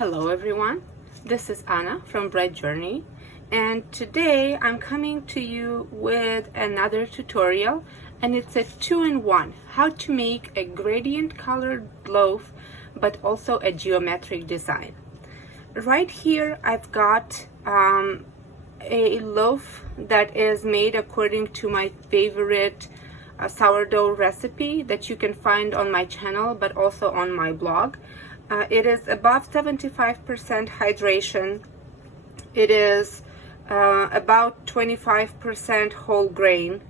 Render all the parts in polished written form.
Hello everyone, this is Anna from Bread Journey, and today I'm coming to you with another tutorial, and it's a two-in-one, how to make a gradient colored loaf but also a geometric design. Right here I've got a loaf that is made according to my favorite sourdough recipe that you can find on my channel but also on my blog. It is above 75% hydration. It is about 25% whole grain.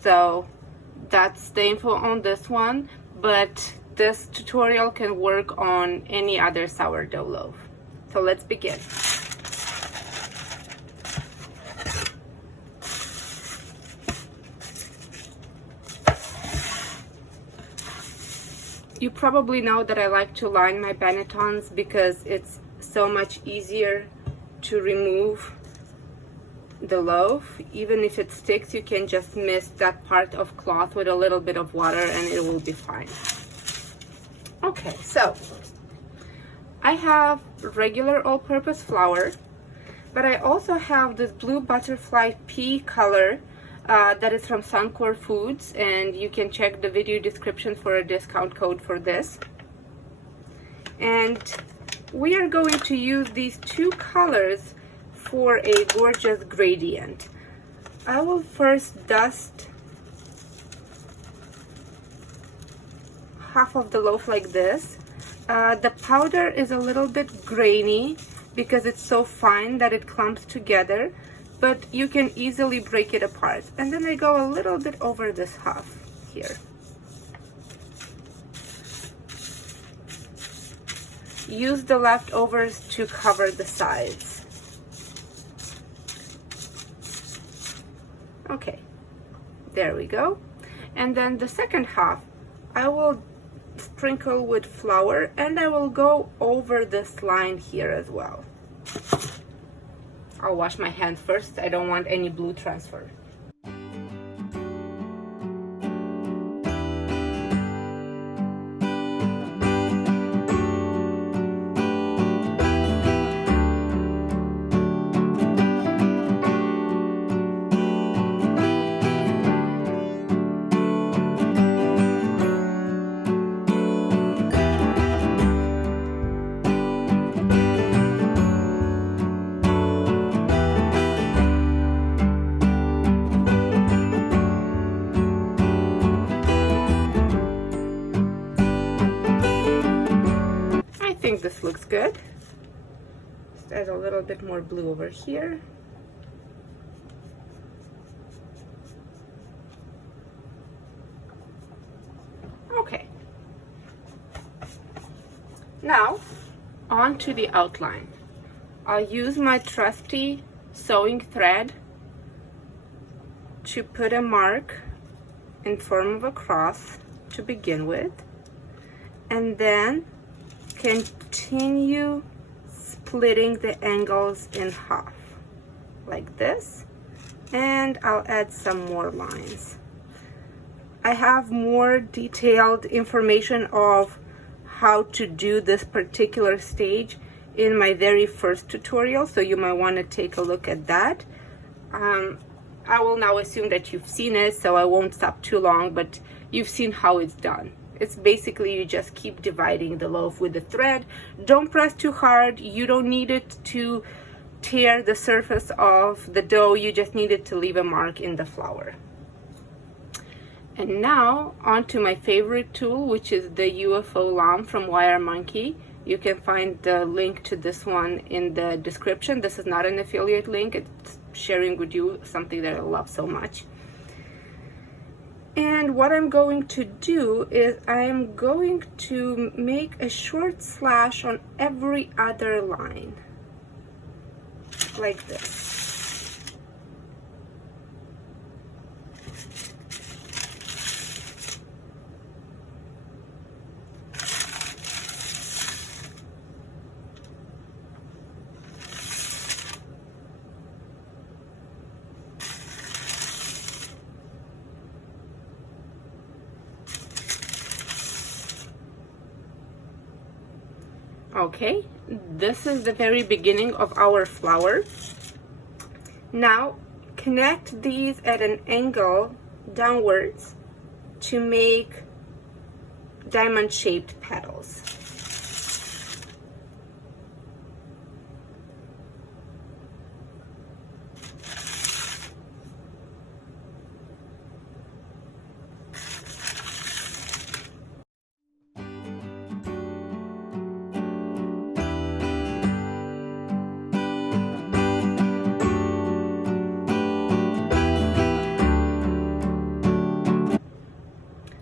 So that's the info on this one, but this tutorial can work on any other sourdough loaf. So let's begin. You probably know that I like to line my bannetons because it's so much easier to remove the loaf. Even if it sticks, you can just mist that part of cloth with a little bit of water and it will be fine. Okay, so I have regular all-purpose flour, but I also have this blue butterfly pea color that is from Suncor Foods, and you can check the video description for a discount code for this. And we are going to use these two colors for a gorgeous gradient. I will first dust half of the loaf like this. The powder is a little bit grainy because it's so fine that it clumps together, but you can easily break it apart. And then I go a little bit over this half here. Use the leftovers to cover the sides. Okay, there we go. And then the second half, I will sprinkle with flour, and I will go over this line here as well. I'll wash my hands first. I don't want any blue transfer. I think this looks good. Just add a little bit more blue over here. Okay. Now, on to the outline. I'll use my trusty sewing thread to put a mark in form of a cross to begin with, and then continue splitting the angles in half like this, and I'll add some more lines. I have more detailed information of how to do this particular stage in my very first tutorial, so you might want to take a look at that. I will now assume that you've seen it, so I won't stop too long, but you've seen how it's done. It's basically you just keep dividing the loaf with the thread. Don't press too hard. You don't need it to tear the surface of the dough. You just need it to leave a mark in the flour. And now on to my favorite tool, which is the UFO lamp from Wire Monkey. You can find the link to this one in the description. This is not an affiliate link. It's sharing with you something that I love so much. And what I'm going to do is I'm going to make a short slash on every other line, like this. Okay, this is the very beginning of our flower. Now connect these at an angle downwards to make diamond shaped petals.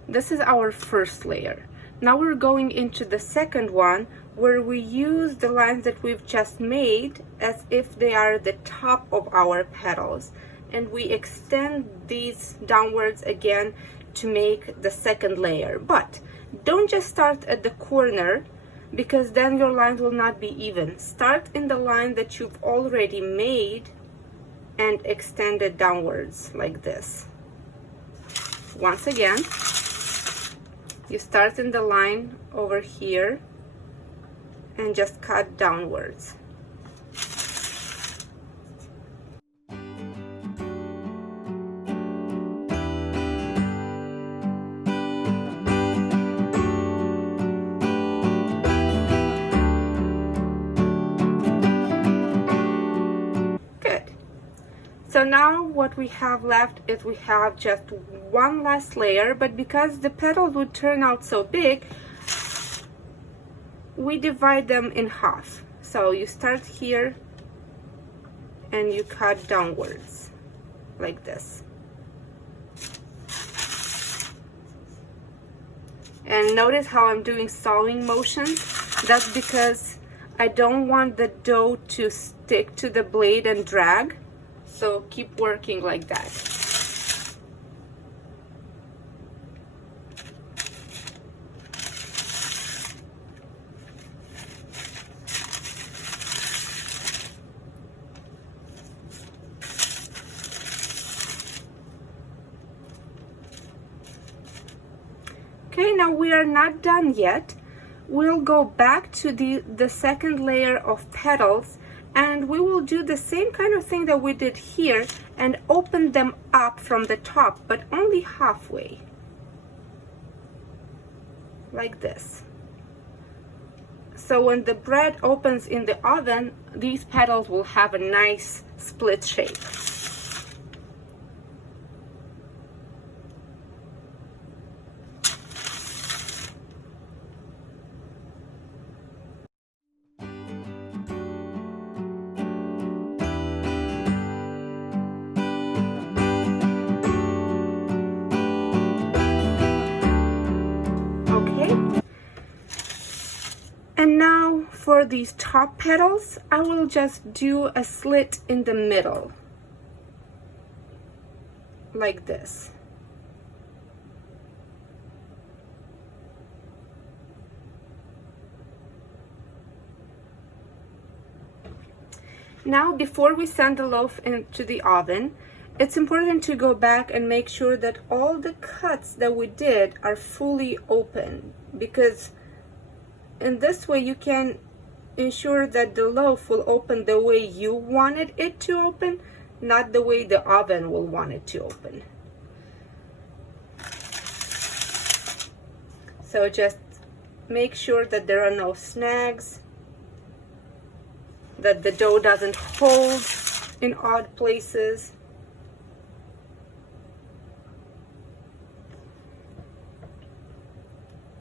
This is our first layer. Now we're going into the second one, where we use the lines that we've just made as if they are the top of our petals, and we extend these downwards again to make the second layer. But don't just start at the corner, because then your lines will not be even. Start in the line that you've already made and extend it downwards like this. Once again, you start in the line over here and just cut downwards. Good. So now what we have left is we have just one last layer, but because the petals would turn out so big, we divide them in half. So you start here and you cut downwards like this. And notice how I'm doing sawing motions. That's because I don't want the dough to stick to the blade and drag. So keep working like that. Okay, now we are not done yet. We'll go back to the second layer of petals, and we will do the same kind of thing that we did here and open them up from the top, but only halfway, like this. So when the bread opens in the oven, these petals will have a nice split shape. And now for these top petals, I will just do a slit in the middle, like this. Now, before we send the loaf into the oven, it's important to go back and make sure that all the cuts that we did are fully open, because in this way you can ensure that the loaf will open the way you wanted it to open, not the way the oven will want it to open. So just make sure that there are no snags, that the dough doesn't hold in odd places.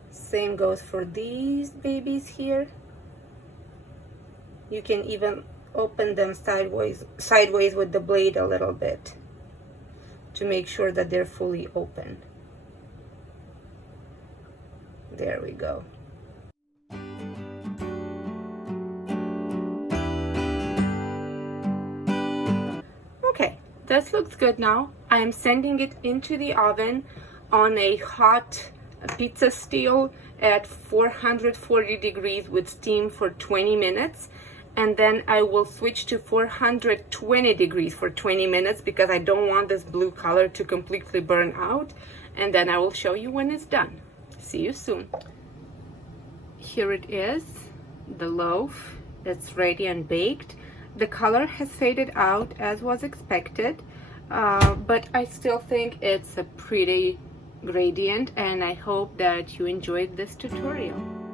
Same goes for these babies here. You can even open them sideways with the blade a little bit to make sure that they're fully open. There we go. Okay, this looks good now. I am sending it into the oven on a hot pizza steel at 440 degrees with steam for 20 minutes, and then I will switch to 420 degrees for 20 minutes because I don't want this blue color to completely burn out, and then I will show you when it's done. See you soon. Here it is. the loaf. It's ready and baked. The color has faded out as was expected, but I still think it's a pretty gradient, and I hope that you enjoyed this tutorial.